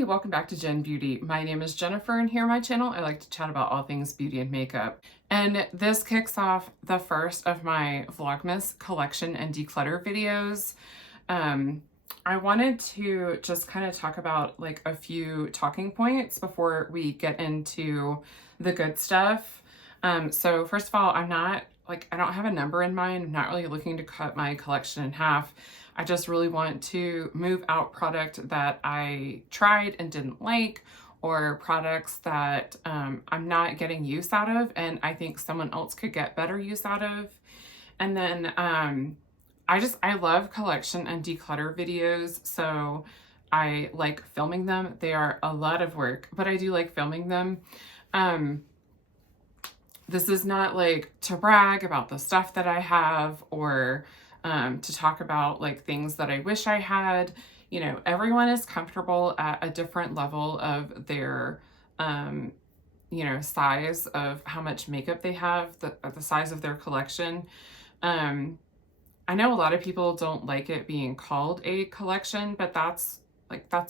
Hey, welcome back to Jen Beauty. My name is Jennifer, and here on my channel I like to chat about all things beauty and makeup. And this kicks off the first of my Vlogmas collection and declutter videos. I wanted to just kind of talk about like a few talking points before we get into the good stuff. So first of all, I don't have a number in mind. I'm not really looking to cut my collection in half. I just really want to move out product that I tried and didn't like, or products that I'm not getting use out of and I think someone else could get better use out of. And then I love collection and declutter videos, so I like filming them. They are a lot of work, but I do like filming them. This is not like to brag about the stuff that I have or to talk about like things that I wish I had. You know, everyone is comfortable at a different level of their, size of how much makeup they have, the size of their collection. I know a lot of people don't like it being called a collection, but that's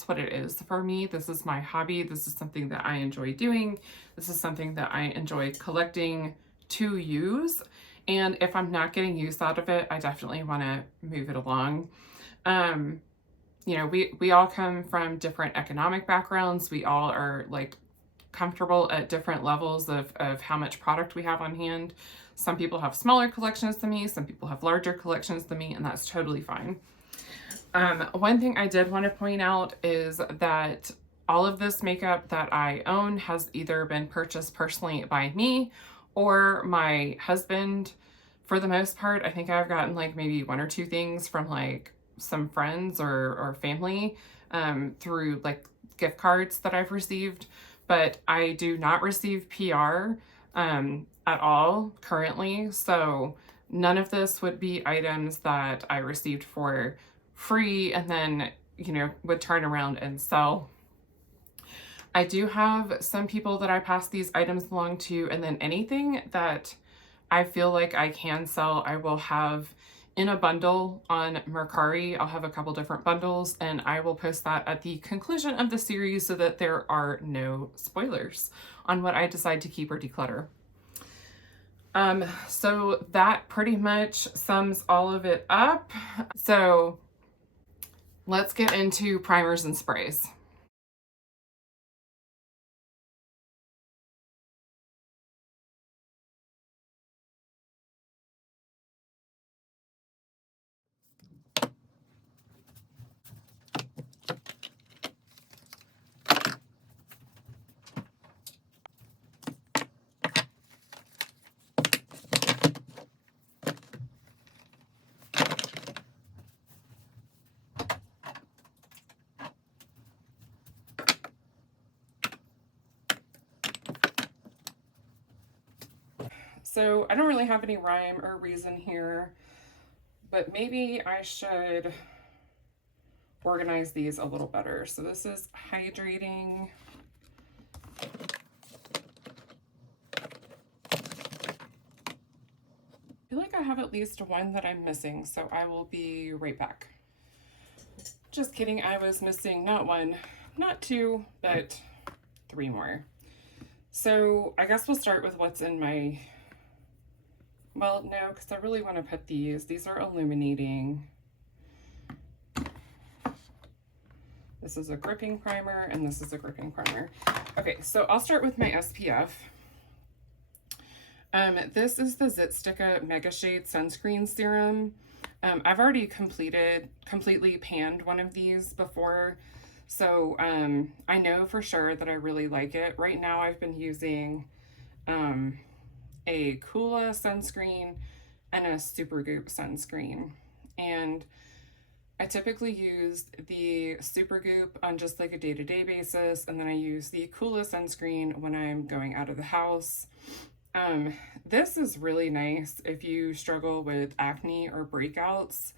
what it is for me. This is my hobby. This is something that I enjoy doing. This is something that I enjoy collecting to use. And if I'm not getting use out of it, I definitely want to move it along. We all come from different economic backgrounds. We all are like comfortable at different levels of how much product we have on hand. Some people have smaller collections than me. Some people have larger collections than me, and that's totally fine. One thing I did want to point out is that all of this makeup that I own has either been purchased personally by me or my husband. For the most part, I think I've gotten like maybe one or two things from like some friends or family through like gift cards that I've received, but I do not receive PR at all currently. So none of this would be items that I received for free and then, would turn around and sell. I do have some people that I pass these items along to, and then anything that I feel like I can sell, I will have in a bundle on Mercari. I'll have a couple different bundles and I will post that at the conclusion of the series so that there are no spoilers on what I decide to keep or declutter. So that pretty much sums all of it up. So let's get into primers and sprays. So I don't really have any rhyme or reason here, but maybe I should organize these a little better. So this is hydrating. I feel like I have at least one that I'm missing, so I will be right back. Just kidding, I was missing not one, not two, but three more. So I guess we'll start with what's in my, well, no, because I really want to put these. These are illuminating. This is a gripping primer, and this is a gripping primer. Okay, so I'll start with my SPF. This is the Zitsticka Mega Shade Sunscreen Serum. I've already completely panned one of these before, so I know for sure that I really like it. Right now I've been using a Coola sunscreen and a Supergoop sunscreen, and I typically use the Supergoop on just like a day-to-day basis, and then I use the Coola sunscreen when I'm going out of the house. This is really nice if you struggle with acne or breakouts.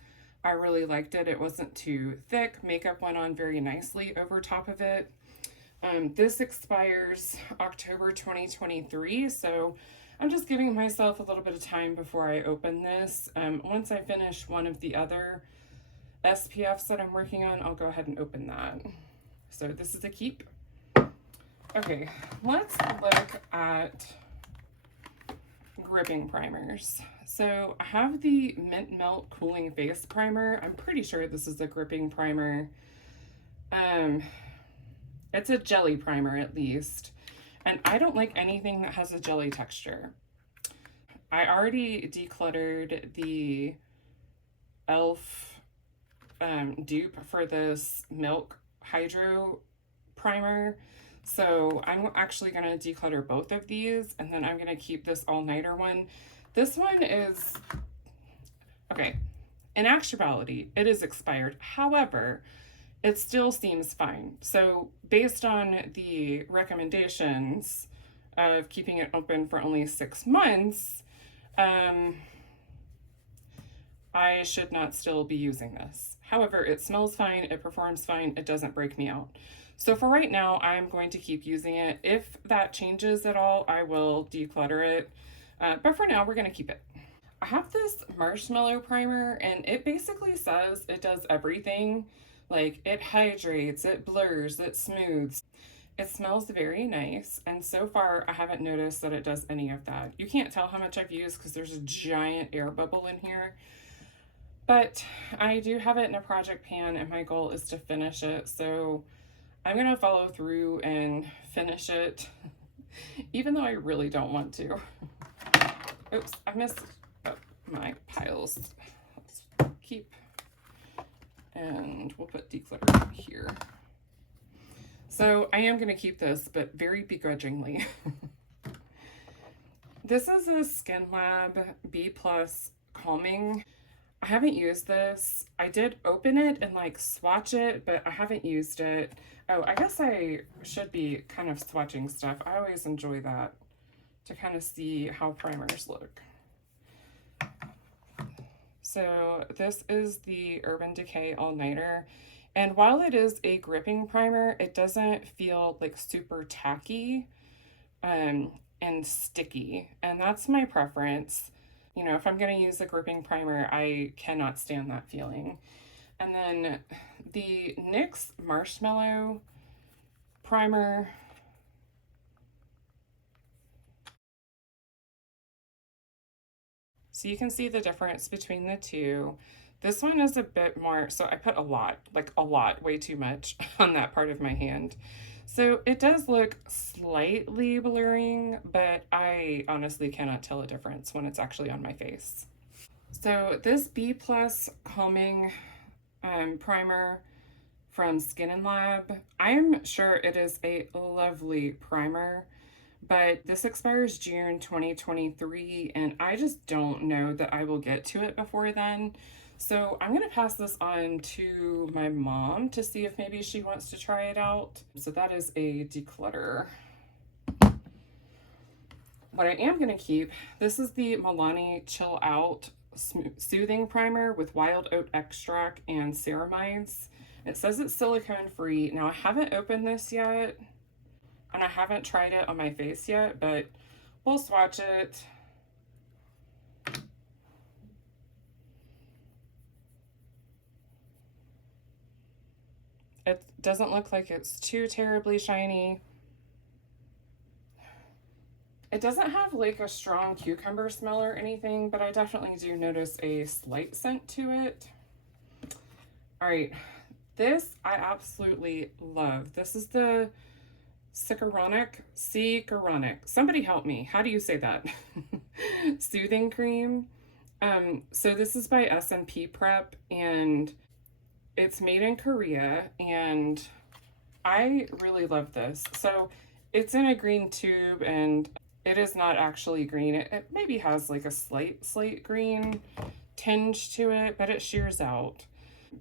I really liked it. It wasn't too thick. Makeup went on very nicely over top of it. This expires October 2023, so I'm just giving myself a little bit of time before I open this. Once I finish one of the other SPFs that I'm working on, I'll go ahead and open that. So this is a keep. Okay, let's look at gripping primers. So I have the Mint Melt Cooling Face Primer. I'm pretty sure this is a gripping primer. It's a jelly primer at least. And I don't like anything that has a jelly texture. I already decluttered the e.l.f. Dupe for this Milk Hydro Primer. So I'm actually going to declutter both of these, and then I'm going to keep this all-nighter one. This one is, okay, in actuality, it is expired. However, it still seems fine. So based on the recommendations of keeping it open for only 6 months, I should not still be using this. However, it smells fine, it performs fine, it doesn't break me out. So for right now, I'm going to keep using it. If that changes at all, I will declutter it. But for now, we're going to keep it. I have this marshmallow primer, and it basically says it does everything. Like, it hydrates, it blurs, it smooths. It smells very nice, and so far I haven't noticed that it does any of that. You can't tell how much I've used because there's a giant air bubble in here. But I do have it in a project pan, and my goal is to finish it, so I'm going to follow through and finish it, even though I really don't want to. Oops, I missed my piles. Let's keep, and we'll put declutter here. So I am going to keep this, but very begrudgingly. This is a Skin Lab B Plus Calming. I haven't used this. I did open it and like swatch it, but I haven't used it. Oh, I guess I should be kind of swatching stuff. I always enjoy that, to kind of see how primers look. So this is the Urban Decay All Nighter. And while it is a gripping primer, it doesn't feel like super tacky and sticky. And that's my preference. You know, if I'm going to use a gripping primer, I cannot stand that feeling. And then the NYX Marshmallow Primer. So you can see the difference between the two. This one is a bit more, so I put a lot, way too much on that part of my hand. So it does look slightly blurring, but I honestly cannot tell a difference when it's actually on my face. So this B Plus Calming primer from Skin Lab, I'm sure it is a lovely primer, but this expires June 2023, and I just don't know that I will get to it before then. So I'm going to pass this on to my mom to see if maybe she wants to try it out. So that is a declutter. What I am going to keep, this is the Milani Chill Out Soothing Primer with wild oat extract and ceramides. It says it's silicone free. Now I haven't opened this yet, and I haven't tried it on my face yet, but we'll swatch it. It doesn't look like it's too terribly shiny. It doesn't have like a strong cucumber smell or anything, but I definitely do notice a slight scent to it. All right, this I absolutely love. This is the Cicaronic. Somebody help me. How do you say that? Soothing cream. So this is by S&P Prep, and it's made in Korea, and I really love this. So it's in a green tube, and it is not actually green. It maybe has like a slight green tinge to it, but it shears out.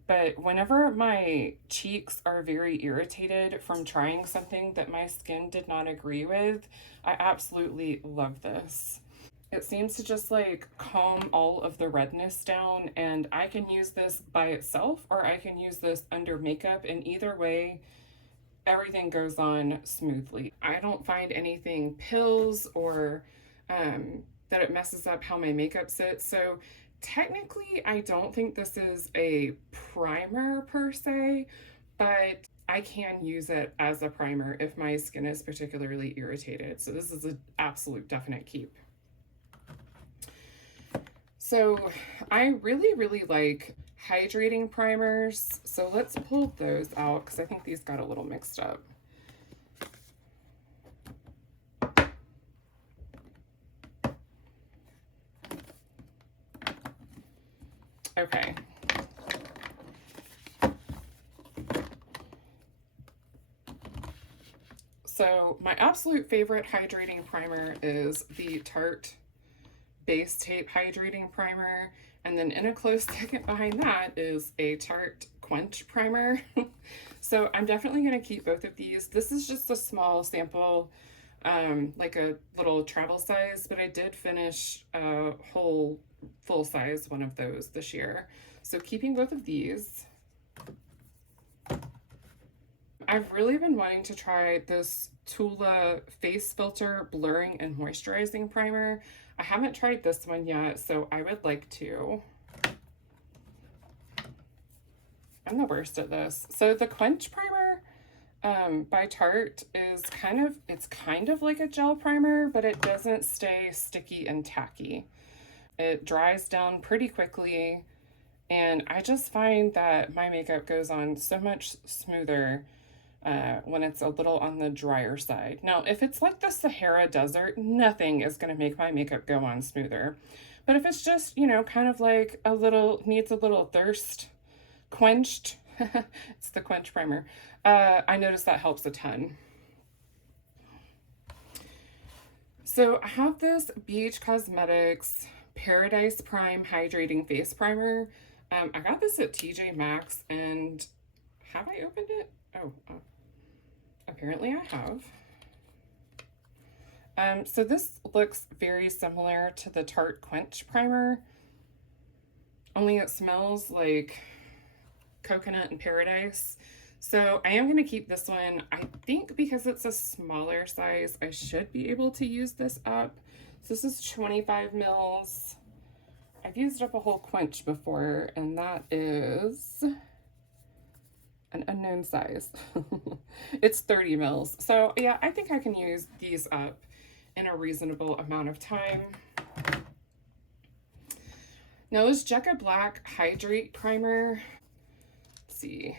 But whenever my cheeks are very irritated from trying something that my skin did not agree with, I absolutely love this. It seems to just like calm all of the redness down, and I can use this by itself or I can use this under makeup, and either way, everything goes on smoothly. I don't find anything pills or that it messes up how my makeup sits. So technically, I don't think this is a primer per se, but I can use it as a primer if my skin is particularly irritated. So this is an absolute definite keep. So I really, really like hydrating primers. So let's pull those out because I think these got a little mixed up. Okay. So my absolute favorite hydrating primer is the Tarte Base Tape Hydrating Primer. And then in a close second behind that is a Tarte Quench Primer. So I'm definitely going to keep both of these. This is just a small sample, like a little travel size, but I did finish a whole full size one of those this year. So keeping both of these. I've really been wanting to try this Tula Face Filter Blurring and Moisturizing Primer. I haven't tried this one yet, so I would like to. I'm the worst at this. So the Quench Primer by Tarte is kind of like a gel primer, but it doesn't stay sticky and tacky. It dries down pretty quickly, and I just find that my makeup goes on so much smoother when it's a little on the drier side. Now, if it's like the Sahara Desert, nothing is going to make my makeup go on smoother. But if it's just, you know, kind of like needs a little thirst quenched, it's the Quench Primer, I noticed that helps a ton. So I have this BH Cosmetics Paradise Prime Hydrating Face Primer. I got this at TJ Maxx, and have I opened it? Oh, apparently I have. So this looks very similar to the Tarte Quench Primer, only it smells like coconut and paradise. So I am going to keep this one. I think because it's a smaller size, I should be able to use this up. So this is 25 mils. I've used up a whole quench before, and that is an unknown size. It's 30 mils. So yeah, I think I can use these up in a reasonable amount of time. Now this Jecca Black Hydrate Primer, let's see,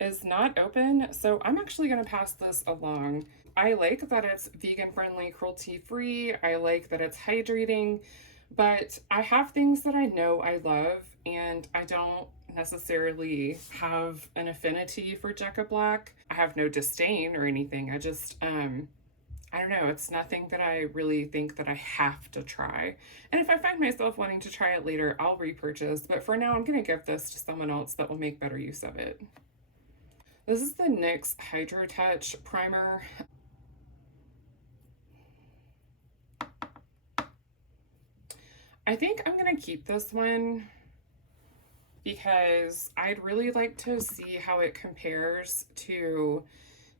is not open. So I'm actually gonna pass this along. I like that it's vegan friendly, cruelty free. I like that it's hydrating, but I have things that I know I love, and I don't necessarily have an affinity for Jecca Black. I have no disdain or anything. I just, I don't know. It's nothing that I really think that I have to try. And if I find myself wanting to try it later, I'll repurchase. But for now, I'm going to give this to someone else that will make better use of it. This is the NYX Hydro Touch Primer. I think I'm going to keep this one because I'd really like to see how it compares to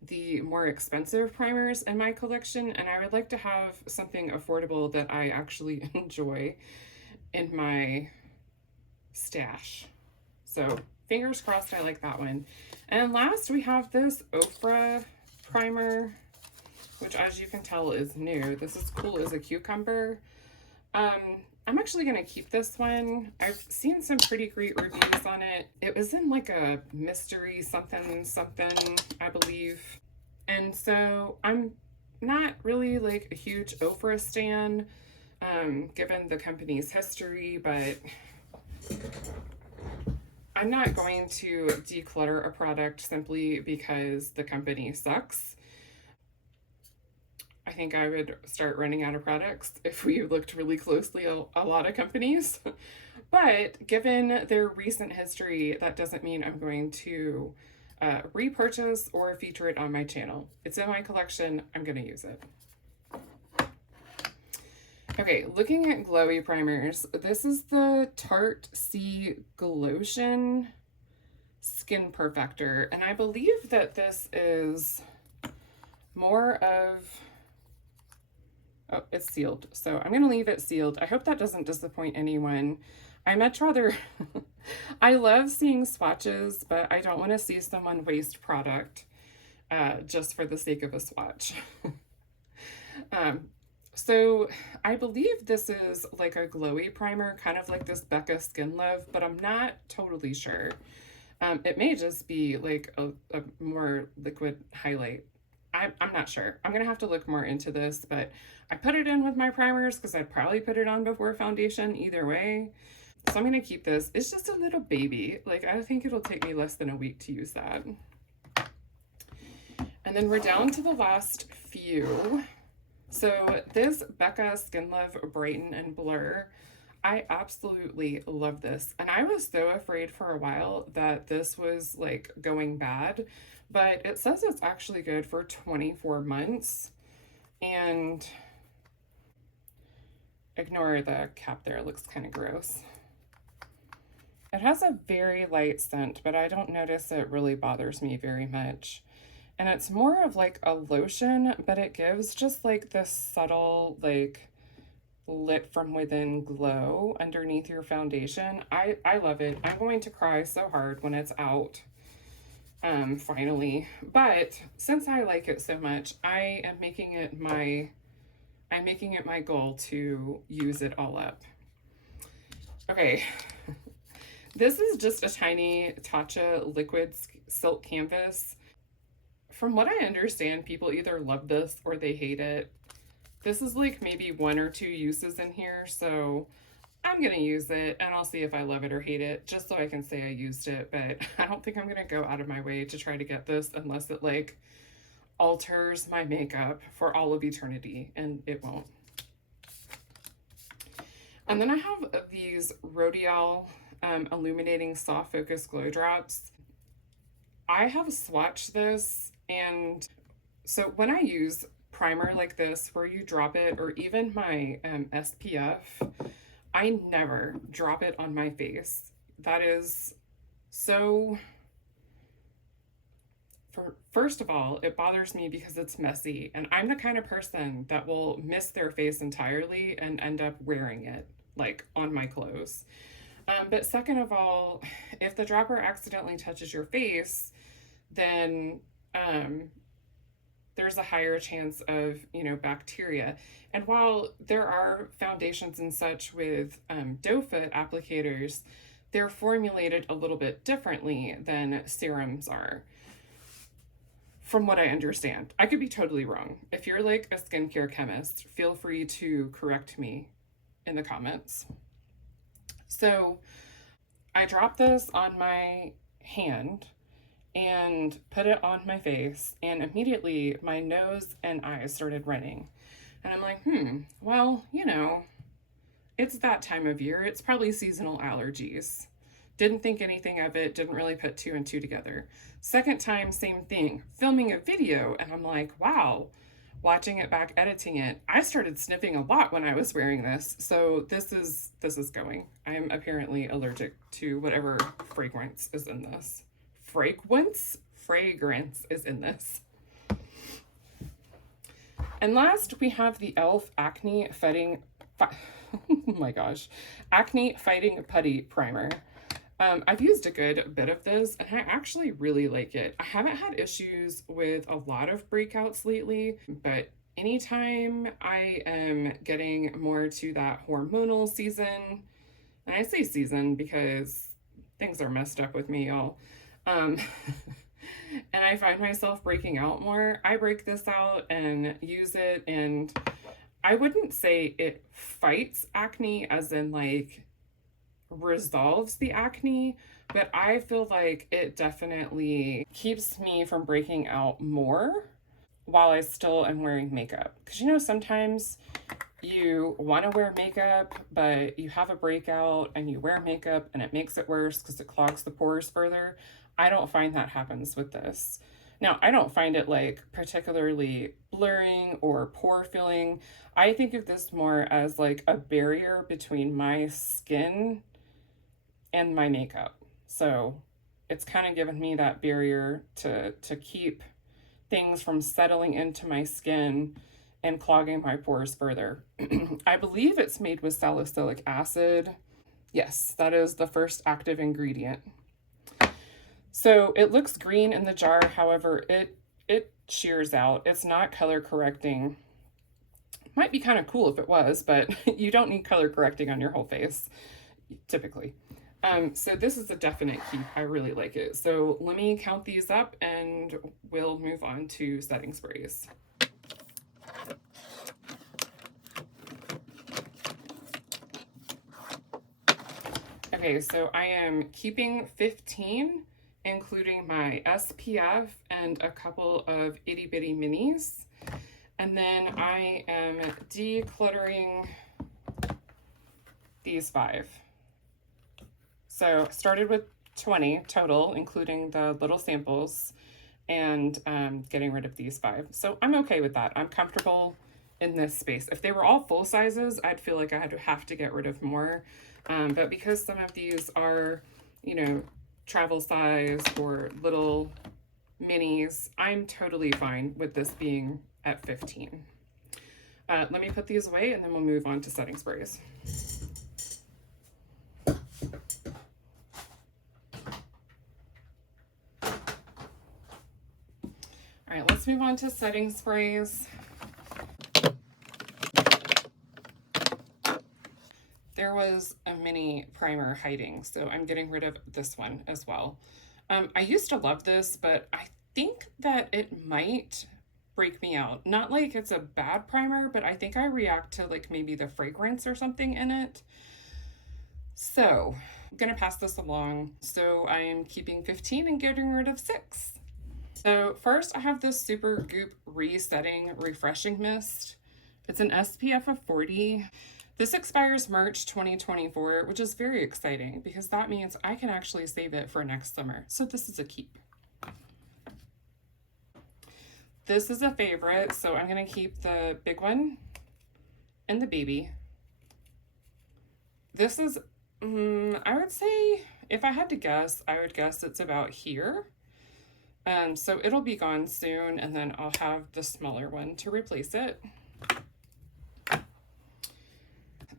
the more expensive primers in my collection, and I would like to have something affordable that I actually enjoy in my stash. So fingers crossed I like that one. And last we have this Ofra primer, which as you can tell is new. This is Cool as a Cucumber. I'm actually going to keep this one. I've seen some pretty great reviews on it. It was in like a mystery something, I believe. And so I'm not really like a huge Ofra stan, given the company's history, but I'm not going to declutter a product simply because the company sucks. I think I would start running out of products if we looked really closely at a lot of companies. But given their recent history, that doesn't mean I'm going to repurchase or feature it on my channel. It's in my collection. I'm going to use it. Okay, looking at glowy primers, this is the Tarte C Glotion Skin Perfector, and I believe that this is more of... Oh, it's sealed, so I'm going to leave it sealed. I hope that doesn't disappoint anyone. I much rather I love seeing swatches, but I don't want to see someone waste product just for the sake of a swatch. um, so I believe this is like a glowy primer, kind of like this Becca Skin Love, but I'm not totally sure. It may just be like a more liquid highlight. I'm not sure. I'm going to have to look more into this, but I put it in with my primers because I'd probably put it on before foundation either way. So I'm going to keep this. It's just a little baby. Like, I think it'll take me less than a week to use that. And then we're down to the last few. So this Becca Skin Love Brighten and Blur, I absolutely love this. And I was so afraid for a while that this was like going bad, but it says it's actually good for 24 months. And ignore the cap there, it looks kind of gross. It has a very light scent, but I don't notice it really bothers me very much. And it's more of like a lotion, but it gives just like this subtle, like lit from within glow underneath your foundation. I love it. I'm going to cry so hard when it's out, finally. But since I like it so much, I am making it my goal to use it all up. Okay. This is just a tiny Tatcha liquid silk canvas. From what I understand, people either love this or they hate it. This is like maybe 1 or 2 uses in here, so I'm gonna use it and I'll see if I love it or hate it, just so I can say I used it, but I don't think I'm gonna go out of my way to try to get this unless it like alters my makeup for all of eternity, and it won't. And then I have these Rodial illuminating soft focus glow drops. I have swatched this, and so when I use primer like this where you drop it, or even my SPF, I never drop it on my face. That is so, first of all, it bothers me because it's messy, and I'm the kind of person that will miss their face entirely and end up wearing it like on my clothes. But second of all, if the dropper accidentally touches your face, then there's a higher chance of, bacteria. And while there are foundations and such with doe foot applicators, they're formulated a little bit differently than serums are, from what I understand. I could be totally wrong. If you're like a skincare chemist, feel free to correct me in the comments. So I dropped this on my hand and put it on my face, and immediately my nose and eyes started running. And I'm like, well, it's that time of year. It's probably seasonal allergies. Didn't think anything of it, didn't really put 2 and 2 together. Second time, same thing, filming a video, and I'm like, wow, watching it back, editing it, I started sniffing a lot when I was wearing this. So this is going. I'm apparently allergic to whatever fragrance is in this. Fragrance is in this. And last, we have the e.l.f. Acne Fighting, oh my gosh, Acne Fighting Putty Primer. I've used a good bit of this, and I actually really like it. I haven't had issues with a lot of breakouts lately, but anytime I am getting more to that hormonal season, and I say season because things are messed up with me, y'all, and I find myself breaking out more, I break this out and use it, and I wouldn't say it fights acne as in like resolves the acne, but I feel like it definitely keeps me from breaking out more while I still am wearing makeup. Because sometimes you want to wear makeup, but you have a breakout and you wear makeup and it makes it worse because it clogs the pores further. I don't find that happens with this. Now, I don't find it like particularly blurring or pore filling. I think of this more as like a barrier between my skin and my makeup. So it's kind of given me that barrier to keep things from settling into my skin and clogging my pores further. I believe it's made with salicylic acid. Yes, that is the first active ingredient. So it looks green in the jar, however, it shears out. It's not color correcting. Might be kind of cool if it was, but you don't need color correcting on your whole face, typically. So this is a definite keep. I really like it. So let me count these up and we'll move on to setting sprays. Okay, so I am keeping 15, including my SPF and a couple of itty bitty minis. And then I am decluttering these 5. So started with 20 total, including the little samples, and getting rid of these 5. So I'm okay with that. I'm comfortable in this space. If they were all full sizes, I'd feel like I'd have to get rid of more. But because some of these are, you know, travel size or little minis, I'm totally fine with this being at 15. Let me put these away and then we'll move on to setting sprays. All right, let's move on to setting sprays. There was a mini primer hiding, so I'm getting rid of this one as well. I used to love this, but I think that it might break me out. Not like it's a bad primer, but I think I react to like maybe the fragrance or something in it. So I'm gonna pass this along. So I am keeping 15 and getting rid of 6. So first I have this Super Goop Resetting Refreshing Mist. It's an SPF of 40. This expires March 2024, which is very exciting because that means I can actually save it for next summer. So this is a keep. This is a favorite, so I'm gonna keep the big one and the baby. This is, I would say, if I had to guess, I would guess it's about here. So it'll be gone soon, and then I'll have the smaller one to replace it.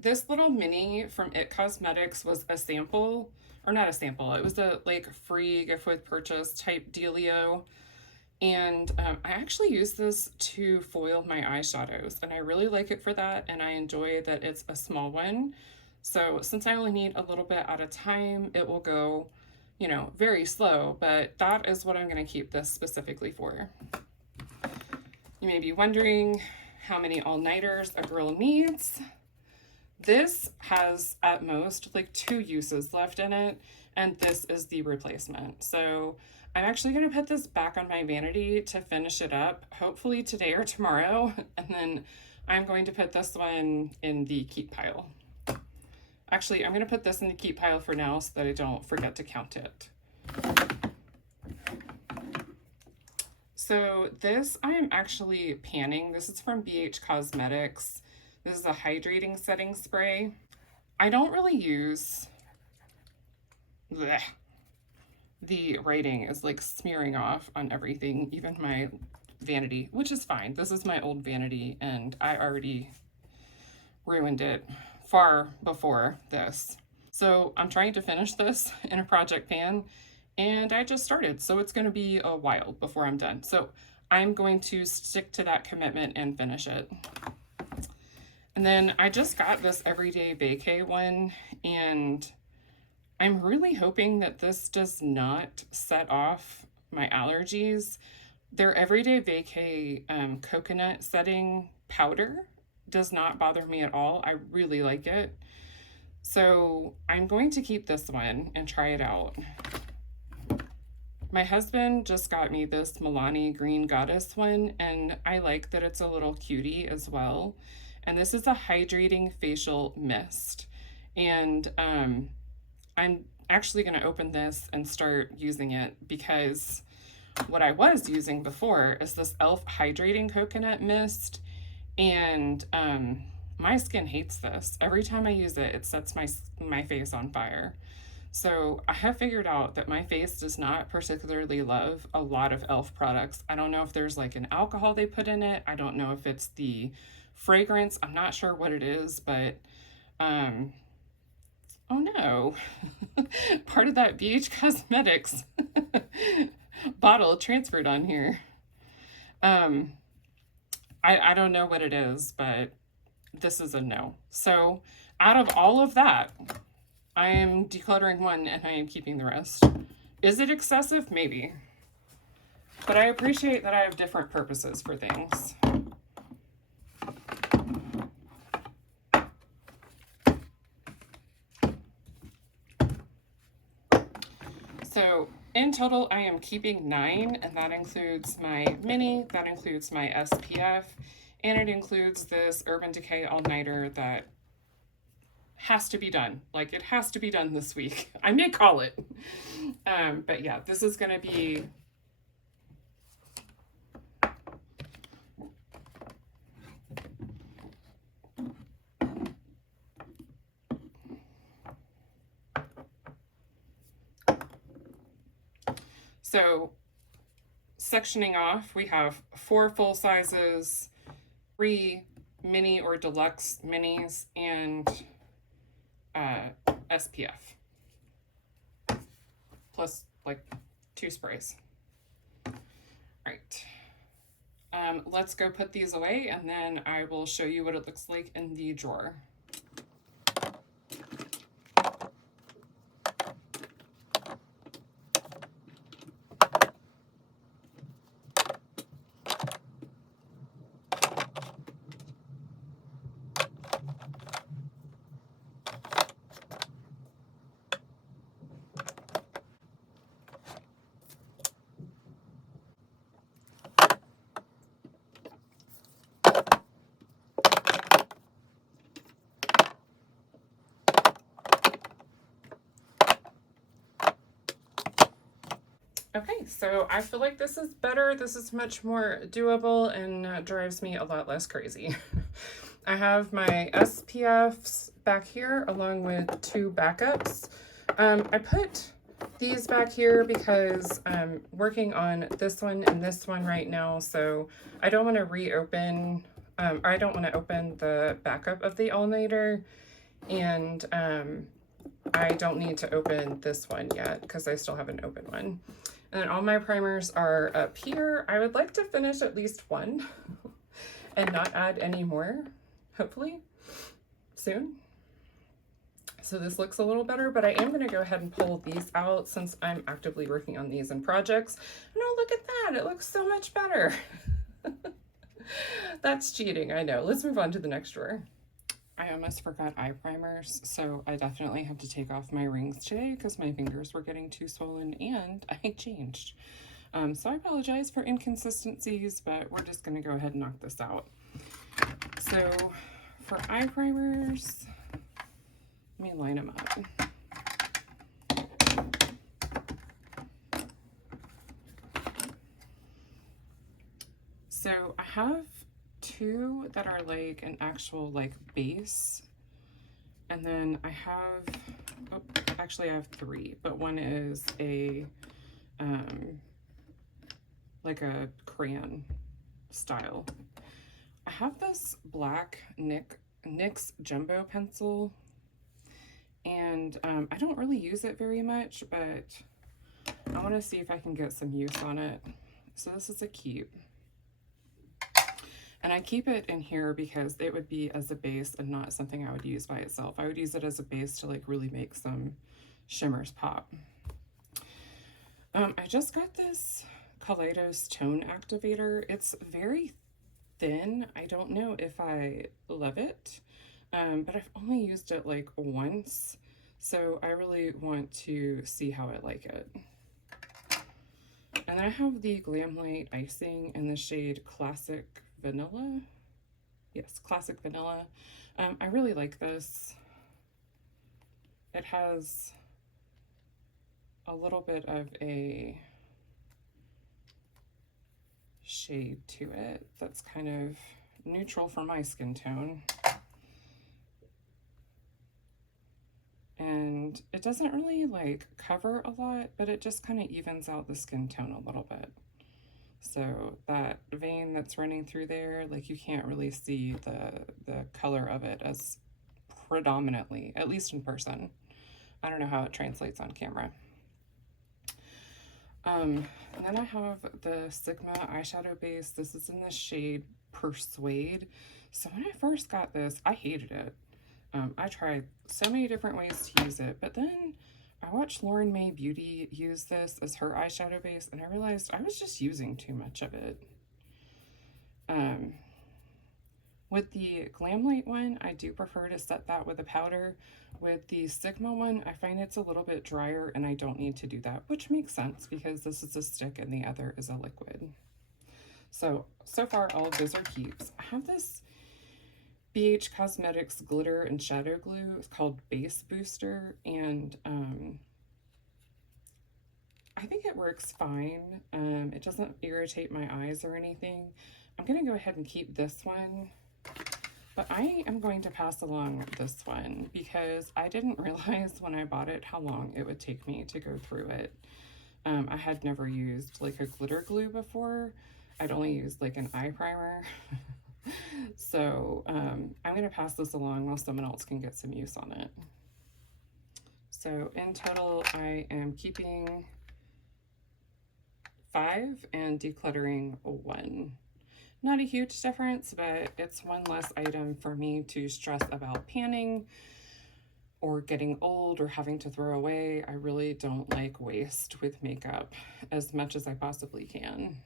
This little mini from It Cosmetics was a sample, or not a sample, it was a like free gift with purchase type dealio. And I actually use this to foil my eyeshadows, and I really like it for that, and I enjoy that it's a small one. So since I only need a little bit at a time, it will go, you know, very slow, but that is what I'm going to keep this specifically for. You may be wondering how many all-nighters a girl needs. This has at most like 2 uses left in it, and this is the replacement. So I'm actually going to put this back on my vanity to finish it up, hopefully today or tomorrow, and then I'm going to put this one in the keep pile. Actually, I'm going to put this in the keep pile for now so that I don't forget to count it. So this I am actually panning. This is from BH Cosmetics. This is a hydrating setting spray. I don't really use... Blech. The writing is like smearing off on everything, even my vanity, which is fine. This is my old vanity and I already ruined it far before this. So I'm trying to finish this in a project pan and I just started. So it's going to be a while before I'm done. So I'm going to stick to that commitment and finish it. And then I just got this Everyday Vacay one, and I'm really hoping that this does not set off my allergies. Their Everyday Vacay coconut setting powder does not bother me at all. I really like it. So I'm going to keep this one and try it out. My husband just got me this Milani Green Goddess one, and I like that it's a little cutie as well. And this is a hydrating facial mist. And I'm actually going to open this and start using it because what I was using before is this e.l.f. hydrating coconut mist, and my skin hates this. Every time I use it, it sets my face on fire. So I have figured out that my face does not particularly love a lot of e.l.f. products. I don't know if there's like an alcohol they put in it. I don't know if it's the fragrance. I'm not sure what it is, but Oh no, part of that BH Cosmetics bottle transferred on here. I don't know what it is, but this is a no. So out of all of that, I am decluttering one and I am keeping the rest. Is it excessive? Maybe. But I appreciate that I have different purposes for things. So in total, I am keeping 9, and that includes my mini, that includes my SPF, and it includes this Urban Decay all-nighter that has to be done. Like, it has to be done this week. I may call it. But yeah, this is going to be... So, sectioning off, we have 4 full sizes, 3 mini or deluxe minis, and SPF. Plus, like, 2 sprays. All right. Let's go put these away, and then I will show you what it looks like in the drawer. Okay, so I feel like this is better. This is much more doable and drives me a lot less crazy. I have my SPFs back here along with 2 backups. I put these back here because I'm working on this one and this one right now, so I don't want to reopen, I don't want to open the backup of the all-nighter, and I don't need to open this one yet because I still haven't opened one. And all my primers are up here. I would like to finish at least one and not add any more, hopefully, soon. So this looks a little better, but I am gonna go ahead and pull these out since I'm actively working on these in projects. No, look at that, it looks so much better. That's cheating, I know. Let's move on to the next drawer. I almost forgot eye primers, so I definitely have to take off my rings today because my fingers were getting too swollen and I changed. So I apologize for inconsistencies, but we're just going to go ahead and knock this out. So for eye primers, let me line them up. So I have 2 that are like an actual like base, and then I have, oh, actually I have 3, but one is a like a crayon style. I have this black NYX jumbo pencil, and I don't really use it very much, but I want to see if I can get some use on it. So this is a keep. And I keep it in here because it would be as a base and not something I would use by itself. I would use it as a base to like really make some shimmers pop. I just got this Kaleidos tone activator. It's very thin. I don't know if I love it, but I've only used it like once. So I really want to see how I like it. And then I have the Glamlight Icing in the shade Classic Vanilla. Yes, Classic Vanilla. I really like this. It has a little bit of a shade to it that's kind of neutral for my skin tone. And it doesn't really like cover a lot, but it just kind of evens out the skin tone a little bit. So that vein that's running through there, like you can't really see the color of it as predominantly, at least in person. I don't know how it translates on camera. And then I have the Sigma eyeshadow base. This is in the shade Persuade. So when I first got this, I hated it. I tried so many different ways to use it, but then I watched Lauren Mae Beauty use this as her eyeshadow base, and I realized I was just using too much of it. With the Glamlight one, I do prefer to set that with a powder. With the Sigma one, I find it's a little bit drier and I don't need to do that, which makes sense because this is a stick and the other is a liquid. So far all of those are keeps. I have this BH Cosmetics glitter and shadow glue. It's called Base Booster, and I think it works fine. It doesn't irritate my eyes or anything. I'm gonna go ahead and keep this one, but I am going to pass along this one because I didn't realize when I bought it how long it would take me to go through it. I had never used like a glitter glue before. I'd only used like an eye primer. So I'm going to pass this along while someone else can get some use on it. So in total, I am keeping 5 and decluttering 1. Not a huge difference, but it's one less item for me to stress about panning or getting old or having to throw away. I really don't like waste with makeup as much as I possibly can.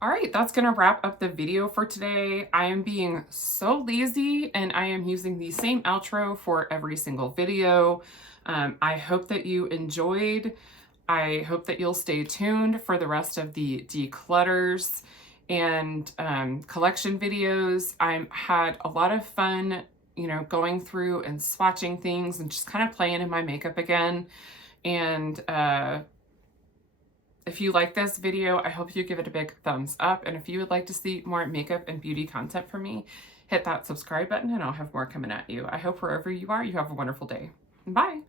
All right, that's gonna wrap up the video for today. I am being so lazy and I am using the same outro for every single video. I hope that you enjoyed. I hope that you'll stay tuned for the rest of the declutters and collection videos. I had a lot of fun, you know, going through and swatching things and just kind of playing in my makeup again. And if you like this video, I hope you give it a big thumbs up. And if you would like to see more makeup and beauty content from me, hit that subscribe button and I'll have more coming at you. I hope wherever you are, you have a wonderful day. Bye.